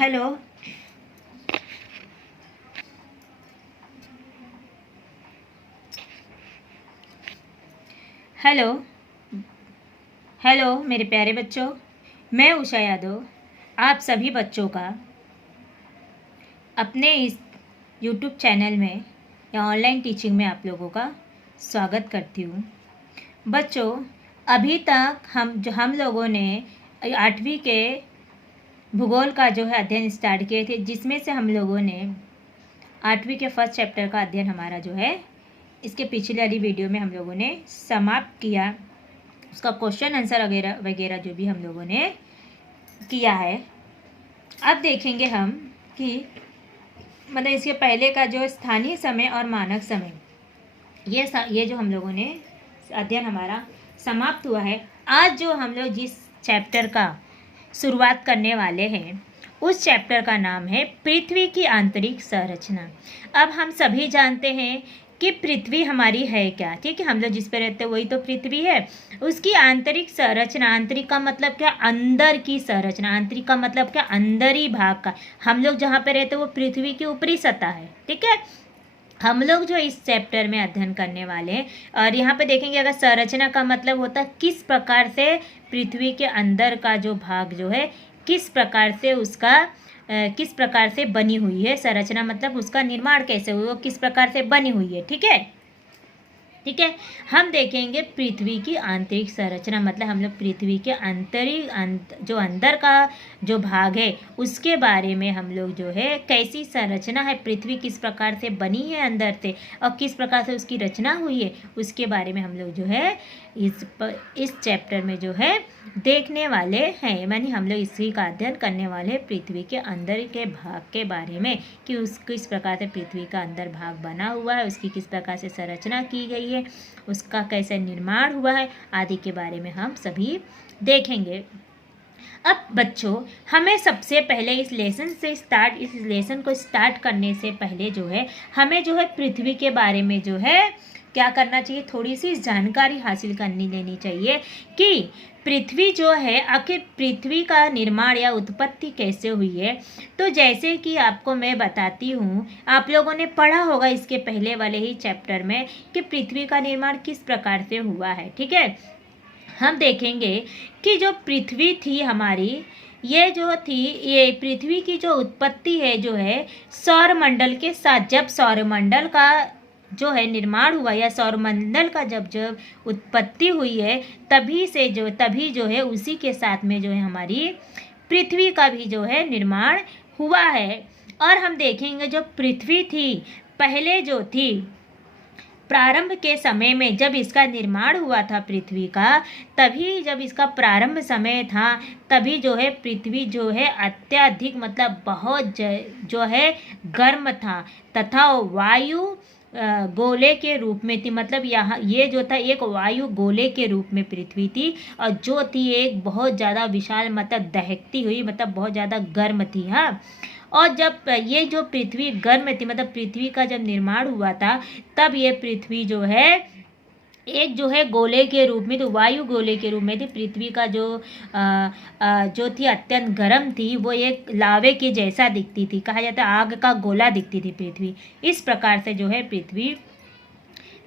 Hello hello hello मेरे प्यारे बच्चों, मैं उषा यादव आप सभी बच्चों का अपने इस YouTube चैनल में या ऑनलाइन टीचिंग में आप लोगों का स्वागत करती हूँ। बच्चों, अभी तक हम लोगों ने 8वीं के भूगोल का जो है अध्ययन स्टार्ट किए थे, जिसमें से हम लोगों ने 8वीं के फर्स्ट चैप्टर का अध्ययन हमारा जो है इसके पिछले वाली वीडियो में हम लोगों ने समाप्त किया। उसका क्वेश्चन आंसर वगैरह वगैरह जो भी हम लोगों ने किया है। अब देखेंगे हम कि मतलब इसके पहले का जो स्थानीय समय और मानक समय, ये जो हम लोगों ने अध्ययन हमारा समाप्त हुआ है। आज जो हम लोग जिस चैप्टर का शुरुआत करने वाले हैं उस चैप्टर का नाम है पृथ्वी की आंतरिक संरचना। अब हम सभी जानते हैं कि पृथ्वी हमारी है क्या, ठीक है। हम लोग जिस पे रहते हैं वही तो पृथ्वी है। उसकी आंतरिक संरचना, आंतरिक का मतलब क्या, अंदर की संरचना। आंतरिक का मतलब क्या, अंदरी भाग का। हम लोग जहाँ पे रहते हैं वो पृथ्वी की ऊपरी सतह है, ठीक है। हम लोग जो इस चैप्टर में अध्ययन करने वाले हैं, और यहाँ पे देखेंगे अगर संरचना का मतलब होता है किस प्रकार से पृथ्वी के अंदर का जो भाग जो है किस प्रकार से उसका किस प्रकार से बनी हुई है। संरचना मतलब उसका निर्माण कैसे हुआ, वो किस प्रकार से बनी हुई है, ठीक है। ठीक है, हम देखेंगे पृथ्वी की आंतरिक संरचना मतलब हम लोग पृथ्वी के जो अंदर का जो भाग है उसके बारे में हम लोग जो है कैसी संरचना है, पृथ्वी किस प्रकार से बनी है अंदर से और किस प्रकार से उसकी रचना हुई है, उसके बारे में हम लोग जो है इस चैप्टर में जो है देखने वाले हैं। मानी हम लोग इसी का अध्ययन करने वाले हैं, पृथ्वी के अंदर के भाग के बारे में कि उस किस प्रकार से पृथ्वी का अंदर भाग बना हुआ है, उसकी किस प्रकार से संरचना की गई है, उसका कैसे निर्माण हुआ है आदि के बारे में हम सभी देखेंगे। अब बच्चों, हमें सबसे पहले इस लेसन को स्टार्ट करने से पहले जो है हमें जो है पृथ्वी के बारे में जो है क्या करना चाहिए, थोड़ी सी जानकारी हासिल लेनी चाहिए कि पृथ्वी जो है आखिर पृथ्वी का निर्माण या उत्पत्ति कैसे हुई है। तो जैसे कि आपको मैं बताती हूँ, आप लोगों ने पढ़ा होगा इसके पहले वाले ही चैप्टर में कि पृथ्वी का निर्माण किस प्रकार से हुआ है, ठीक है। हम देखेंगे कि जो पृथ्वी थी हमारी, ये पृथ्वी की जो उत्पत्ति है जो है सौरमंडल के साथ, जब सौरमंडल का जो है निर्माण हुआ या सौरमंडल का जब उत्पत्ति हुई है तभी जो है उसी के साथ में जो है हमारी पृथ्वी का भी जो है निर्माण हुआ है। और हम देखेंगे जो पृथ्वी थी पहले जो थी प्रारंभ के समय में जब इसका निर्माण हुआ था पृथ्वी का, तभी जब इसका प्रारंभ समय था तभी जो है पृथ्वी जो है अत्यधिक मतलब बहुत जो है गर्म था तथा वायु गोले के रूप में थी। मतलब यहाँ ये जो था एक वायु गोले के रूप में पृथ्वी थी और जो थी एक बहुत ज़्यादा विशाल मतलब दहकती हुई मतलब बहुत ज़्यादा गर्म थी। हाँ, और जब ये जो पृथ्वी गर्म थी मतलब पृथ्वी का जब निर्माण हुआ था तब ये पृथ्वी जो है एक जो है गोले के रूप में, तो वायु गोले के रूप में थी। पृथ्वी का जो थी अत्यंत गर्म थी, वो एक लावे के जैसा दिखती थी, कहा जाता है आग का गोला दिखती थी पृथ्वी। इस प्रकार से जो है पृथ्वी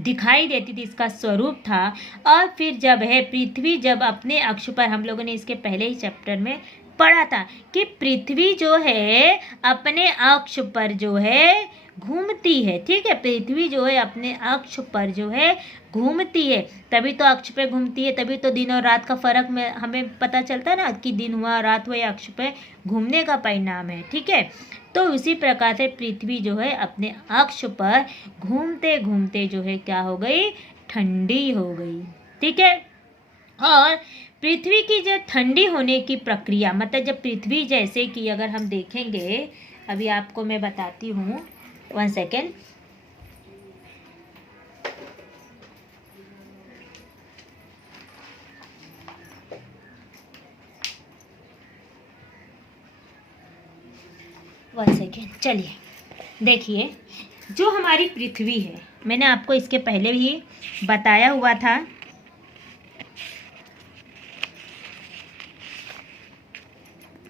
दिखाई देती थी, इसका स्वरूप था। और फिर जब है पृथ्वी जब अपने अक्ष पर, हम लोगों ने इसके पहले ही चैप्टर में पढ़ा था कि पृथ्वी जो है अपने अक्ष पर जो है घूमती है, ठीक है। पृथ्वी जो है अपने अक्ष पर जो है घूमती है, तभी तो अक्ष पे घूमती है, तभी तो दिन और रात का फर्क में हमें पता चलता है ना कि दिन हुआ रात हुआ, अक्ष पे घूमने का परिणाम है, ठीक है। तो उसी प्रकार से पृथ्वी जो है अपने अक्ष पर घूमते घूमते जो है क्या हो गई, ठंडी हो गई, ठीक है। और पृथ्वी की जो ठंडी होने की प्रक्रिया मतलब जब पृथ्वी जैसे कि अगर हम देखेंगे, अभी आपको मैं बताती हूँ, 1 सेकेंड। चलिए देखिए, जो हमारी पृथ्वी है मैंने आपको इसके पहले भी बताया हुआ था।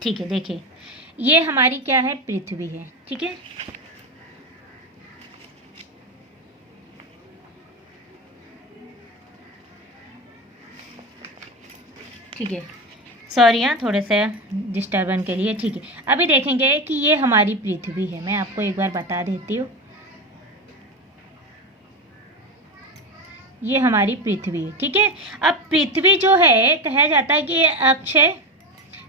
ठीक है, देखिए ये हमारी क्या है, पृथ्वी है। ठीक है, ठीक है, सॉरी हाँ, थोड़े से डिस्टर्बेंस के लिए। ठीक है, अभी देखेंगे कि ये हमारी पृथ्वी है। मैं आपको एक बार बता देती हूँ, ये हमारी पृथ्वी है। ठीक है, अब पृथ्वी जो है, कहा जाता है कि ये अक्ष है।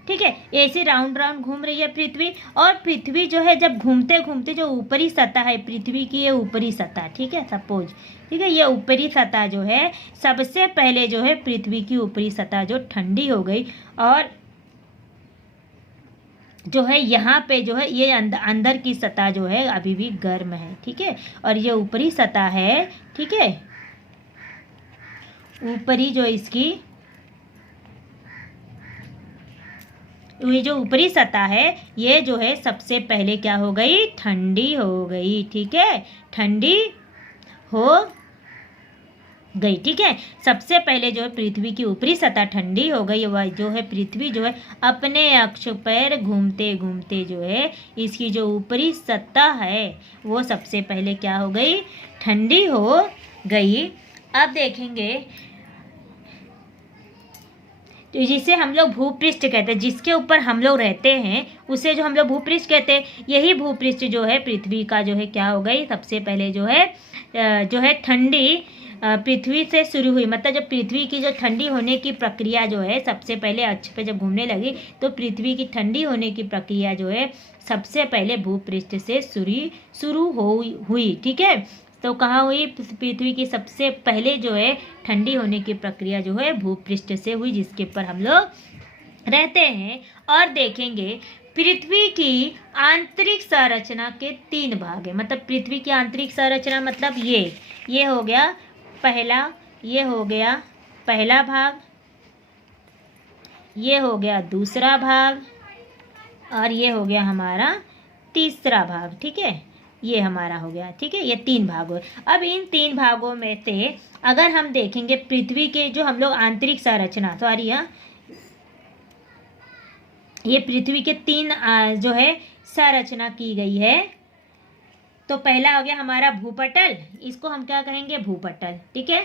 ठीक है, ऐसे राउंड राउंड घूम रही है पृथ्वी। और पृथ्वी जो है, जब घूमते घूमते जो ऊपरी सतह है पृथ्वी की, ये ऊपरी सतह, ठीक है, सपोज, ठीक है, ये ऊपरी सतह जो है, सबसे पहले जो है पृथ्वी की ऊपरी सतह जो ठंडी हो गई, और जो है यहाँ पे जो है ये अंदर की सतह जो है अभी भी गर्म है। ठीक है, और ये ऊपरी सतह है। ठीक है, ऊपरी जो इसकी, ये जो ऊपरी सतह है, ये जो है सबसे पहले क्या हो गई, ठंडी हो गई। ठीक है, ठंडी हो गई। ठीक है, सबसे पहले जो है पृथ्वी की ऊपरी सतह ठंडी हो गई। वह जो है पृथ्वी जो है अपने अक्ष पर घूमते घूमते जो है इसकी जो ऊपरी सतह है वो सबसे पहले क्या हो गई, ठंडी हो गई। अब देखेंगे, तो जिसे हम लोग भूपृष्ठ कहते हैं, जिसके ऊपर हम लोग रहते हैं उसे जो हम लोग भूपृष्ठ कहते हैं, यही भूपृष्ठ जो है पृथ्वी का जो है क्या हो गई, सबसे पहले जो है ठंडी पृथ्वी से शुरू हुई। मतलब जब पृथ्वी की जो ठंडी होने की प्रक्रिया जो है सबसे पहले अक्ष पे जब घूमने लगी, तो पृथ्वी की ठंडी होने की प्रक्रिया जो है सबसे पहले भूपृष्ठ से शुरू हुई। ठीक है, तो कहाँ हुई, पृथ्वी की सबसे पहले जो है ठंडी होने की प्रक्रिया जो है भूपृष्ठ से हुई, जिसके ऊपर हम लोग रहते हैं। और देखेंगे पृथ्वी की आंतरिक संरचना के 3 भाग है। मतलब पृथ्वी की आंतरिक संरचना मतलब ये हो गया पहला, ये हो गया पहला भाग, ये हो गया दूसरा भाग, और ये हो गया हमारा तीसरा भाग। ठीक है, ये हमारा हो गया। ठीक है, ये 3 भाग हुए। अब इन 3 भागों में से अगर हम देखेंगे पृथ्वी के जो हम लोग आंतरिक संरचना, सॉरी हाँ, ये पृथ्वी के 3 जो है संरचना की गई है। तो पहला हो गया हमारा भूपटल, इसको हम क्या कहेंगे, भूपटल। ठीक है,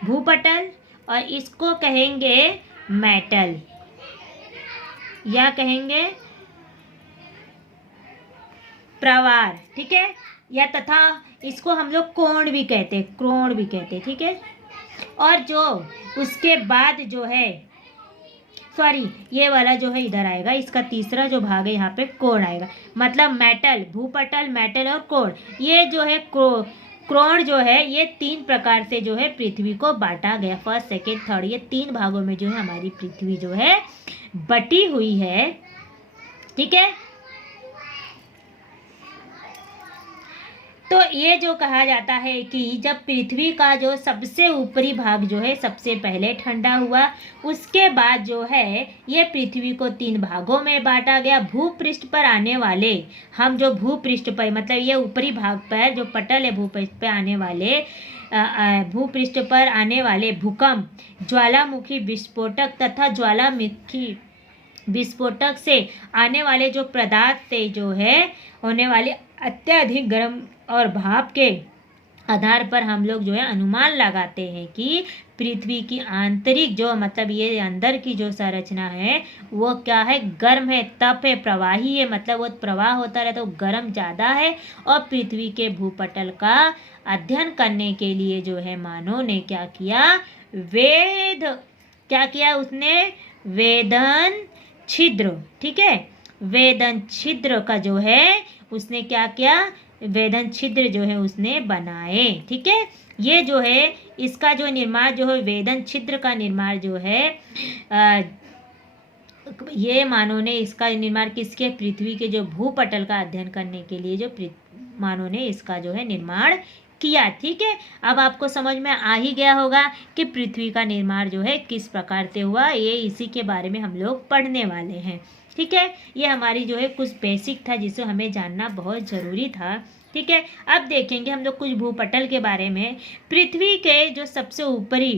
भूपटल, और इसको कहेंगे मेटल, या कहेंगे प्रवार। ठीक है, या तथा इसको हम लोग कोण भी कहते हैं, क्रोण भी कहते हैं। ठीक है, और जो उसके बाद जो है, सॉरी, ये वाला जो है इधर आएगा, इसका तीसरा जो भाग है यहाँ पे कोण आएगा। मतलब मेटल, भूपटल, मेटल और कोण, ये जो है क्रोण जो है, ये 3 प्रकार से जो है पृथ्वी को बांटा गया। फर्स्ट, सेकेंड, थर्ड, ये 3 भागों में जो है हमारी पृथ्वी जो है बटी हुई है। ठीक है, तो ये जो कहा जाता है कि जब पृथ्वी का जो सबसे ऊपरी भाग जो है सबसे पहले ठंडा हुआ, उसके बाद जो है ये पृथ्वी को 3 भागों में बांटा गया। भूपृष्ठ पर आने वाले, हम जो भूपृष्ठ पर, मतलब ये ऊपरी भाग पर जो पटल है भूपृष्ठ पर आने वाले, भूपृष्ठ पर आने वाले भूकंप, ज्वालामुखी विस्फोटक तथा ज्वालामुखी विस्फोटक से आने वाले जो पदार्थ से जो है होने वाले अत्यधिक गर्म और भाप के आधार पर हम लोग जो है अनुमान लगाते हैं कि पृथ्वी की आंतरिक जो, मतलब ये अंदर की जो संरचना है वो क्या है, गर्म है, तप है, प्रवाही है। मतलब वो प्रवाह होता रहता है, तो गर्म ज़्यादा है। और पृथ्वी के भूपटल का अध्ययन करने के लिए जो है मानव ने क्या किया, क्या किया उसने, वेदन छिद्र। ठीक है, वेदन छिद्र का जो है उसने क्या किया, वेदन छिद्र जो है उसने बनाए। ठीक है, ये जो है इसका जो निर्माण जो है, वेदन छिद्र का निर्माण जो है ये मानव ने इसका निर्माण किसके, पृथ्वी के जो भूपटल का अध्ययन करने के लिए जो मानव ने इसका जो है निर्माण किया। ठीक है, अब आपको समझ में आ ही गया होगा कि पृथ्वी का निर्माण जो है किस प्रकार से हुआ, ये इसी के बारे में हम लोग पढ़ने वाले हैं। ठीक है, ये हमारी जो है कुछ बेसिक था जिसे हमें जानना बहुत ज़रूरी था। ठीक है, अब देखेंगे हम लोग कुछ भूपटल के बारे में। पृथ्वी के जो सबसे ऊपरी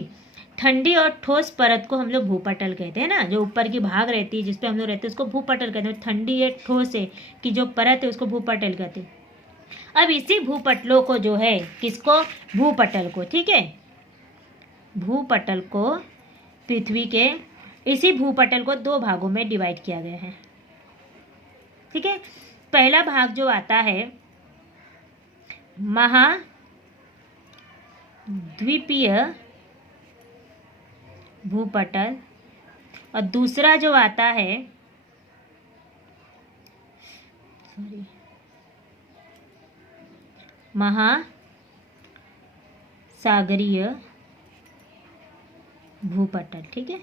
ठंडी और ठोस परत को हम लोग भूपटल कहते हैं ना, जो ऊपर की भाग रहती है जिस पे हम लोग रहते हैं उसको भूपटल कहते हैं। ठंडी है ठोस है कि जो परत है उसको भूपटल कहते हैं। अब इसी भूपटलों को जो है, किसको, भूपटल को, ठीक है, भूपटल को, पृथ्वी के इसी भूपटल को दो भागों में डिवाइड किया गया है, ठीक है। पहला भाग जो आता है महाद्वीपीय भूपटल, और दूसरा जो आता है महासागरीय भूपटल, ठीक है।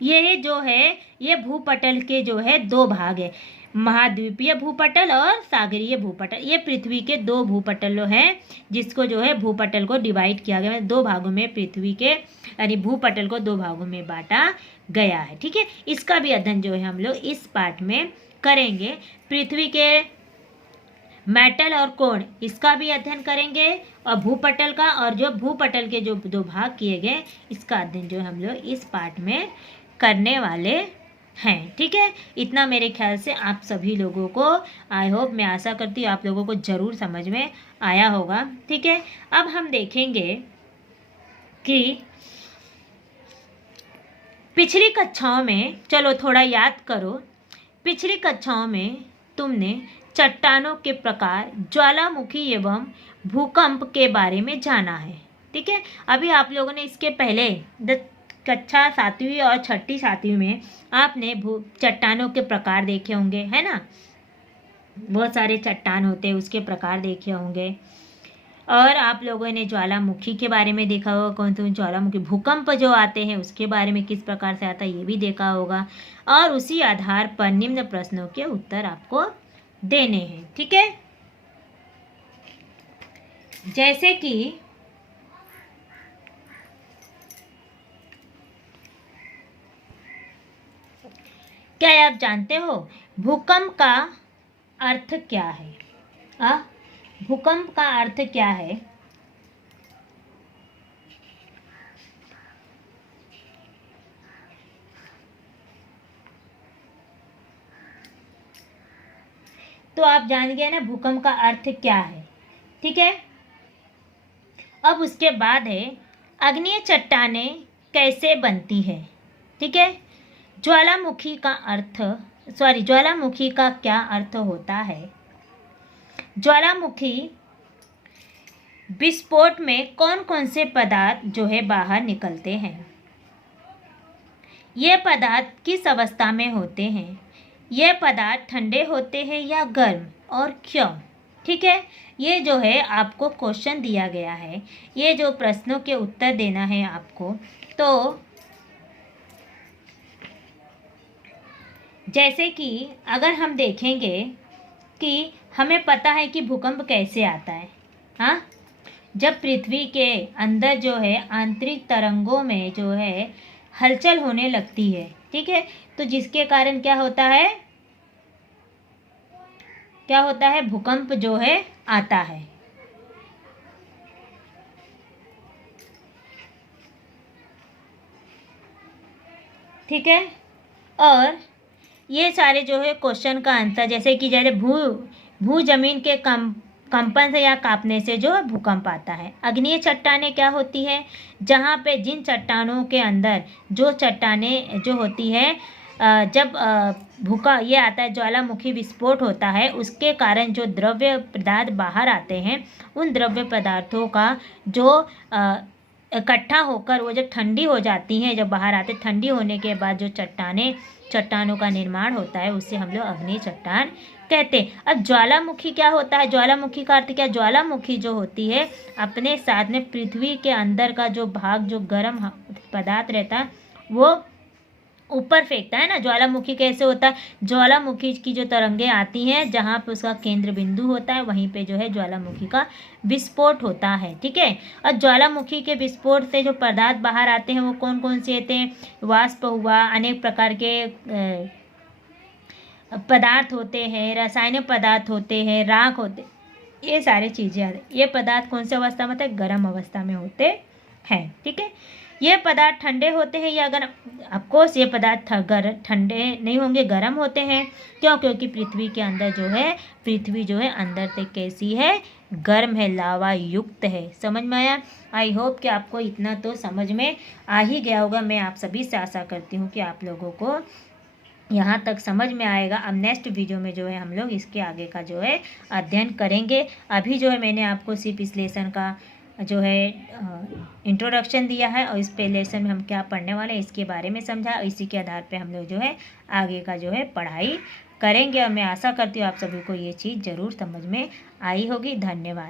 ये जो है ये भूपटल के जो है दो भाग है, महाद्वीपीय भूपटल और सागरीय भूपटल। ये पृथ्वी के दो भूपटलों हैं जिसको जो है भूपटल को डिवाइड किया गया है, दो भागों में पृथ्वी के यानी भूपटल को दो भागों में बांटा गया है, ठीक है। इसका भी अध्ययन जो है हम लोग इस पार्ट में करेंगे। पृथ्वी के मेटल और कोण, इसका भी अध्ययन करेंगे, और भूपटल का, और जो भूपटल के जो दो भाग किए गए इसका अध्ययन जो हम लोग इस पार्ट में करने वाले हैं, ठीक है। इतना मेरे ख्याल से आप सभी लोगों को, आई होप, मैं आशा करती हूँ आप लोगों को ज़रूर समझ में आया होगा, ठीक है। अब हम देखेंगे कि पिछली कक्षाओं में, चलो थोड़ा याद करो, पिछली कक्षाओं में तुमने चट्टानों के प्रकार, ज्वालामुखी एवं भूकंप के बारे में जाना है, ठीक है। अभी आप लोगों ने इसके पहले कक्षा 7वीं और 6ठी 7वीं में आपने चट्टानों के प्रकार देखे होंगे, है ना। बहुत सारे चट्टान होते हैं, उसके प्रकार देखे होंगे, और आप लोगों ने ज्वालामुखी के बारे में देखा होगा, कौन सी ज्वालामुखी, भूकंप जो आते हैं उसके बारे में किस प्रकार से आता है ये भी देखा होगा, और उसी आधार पर निम्न प्रश्नों के उत्तर आपको देने हैं, ठीक है। जैसे कि क्या आप जानते हो भूकंप का अर्थ क्या है? भूकंप का अर्थ क्या है? तो आप जान गए ना भूकंप का अर्थ क्या है, ठीक है। अब उसके बाद है अग्निय चट्टानें कैसे बनती है, ठीक है। ज्वालामुखी का क्या अर्थ होता है? ज्वालामुखी विस्फोट में कौन कौन से पदार्थ जो है बाहर निकलते हैं? ये पदार्थ किस अवस्था में होते हैं? ये पदार्थ ठंडे होते हैं या गर्म, और क्यों, ठीक है। ये जो है आपको क्वेश्चन दिया गया है, ये जो प्रश्नों के उत्तर देना है आपको। तो जैसे कि अगर हम देखेंगे कि हमें पता है कि भूकंप कैसे आता है, हाँ, जब पृथ्वी के अंदर जो है आंतरिक तरंगों में जो है हलचल होने लगती है, ठीक है। तो जिसके कारण क्या होता है, भूकंप जो है आता है, ठीक है। और ये सारे जो है क्वेश्चन का आंसर, जैसे कि भू जमीन के कंपन से या कांपने से जो भूकंप आता है। अग्निय चट्टानें क्या होती है? जहाँ पे जिन चट्टानों के अंदर जो चट्टानें जो होती है जब ये आता है, ज्वालामुखी विस्फोट होता है, उसके कारण जो द्रव्य पदार्थ बाहर आते हैं, उन द्रव्य पदार्थों का जो इकट्ठा होकर वो जब ठंडी हो जाती हैं, जब बाहर आते, ठंडी होने के बाद जो चट्टानों का निर्माण होता है, उससे हम लोग अग्नि चट्टान कहते हैं। अब ज्वालामुखी क्या होता है? ज्वालामुखी का अर्थ क्या? ज्वालामुखी जो होती है अपने साथ में पृथ्वी के अंदर का जो भाग, जो गर्म पदार्थ रहता है वो ऊपर फेंकता है ना। ज्वालामुखी कैसे होता है? ज्वालामुखी की जो तरंगे आती हैं, जहाँ पे उसका केंद्र बिंदु होता है, वहीं पे जो है ज्वालामुखी का विस्फोट होता है, ठीक है। और ज्वालामुखी के विस्फोट से जो पदार्थ बाहर आते हैं वो कौन कौन से होते हैं? वाष्प हुआ, अनेक प्रकार के पदार्थ होते हैं, रासायनिक पदार्थ होते हैं, राख होते, ये सारी चीज़ें। ये पदार्थ कौन सी अवस्था में होते हैं? गर्म अवस्था में होते हैं, ठीक है। ये पदार्थ ठंडे होते हैं या गर्म? ऑफकोर्स ये पदार्थ ठंडे नहीं होंगे, गर्म होते हैं। क्यों? क्योंकि पृथ्वी के अंदर जो है, पृथ्वी जो है अंदर से कैसी है? गर्म है, लावा युक्त है। समझ में आया? आई होप कि आपको इतना तो समझ में आ ही गया होगा। मैं आप सभी से आशा करती हूँ कि आप लोगों को यहाँ तक समझ में आएगा। अब नेक्स्ट वीडियो में जो है हम लोग इसके आगे का जो है अध्ययन करेंगे। अभी जो है मैंने आपको सिर्फ इस लेसन का जो है इंट्रोडक्शन दिया है और इस पे लेसन में हम क्या पढ़ने वाले हैं इसके बारे में समझा। इसी के आधार पे हम लोग जो है आगे का जो है पढ़ाई करेंगे और मैं आशा करती हूँ आप सभी को ये चीज़ ज़रूर समझ में आई होगी। धन्यवाद।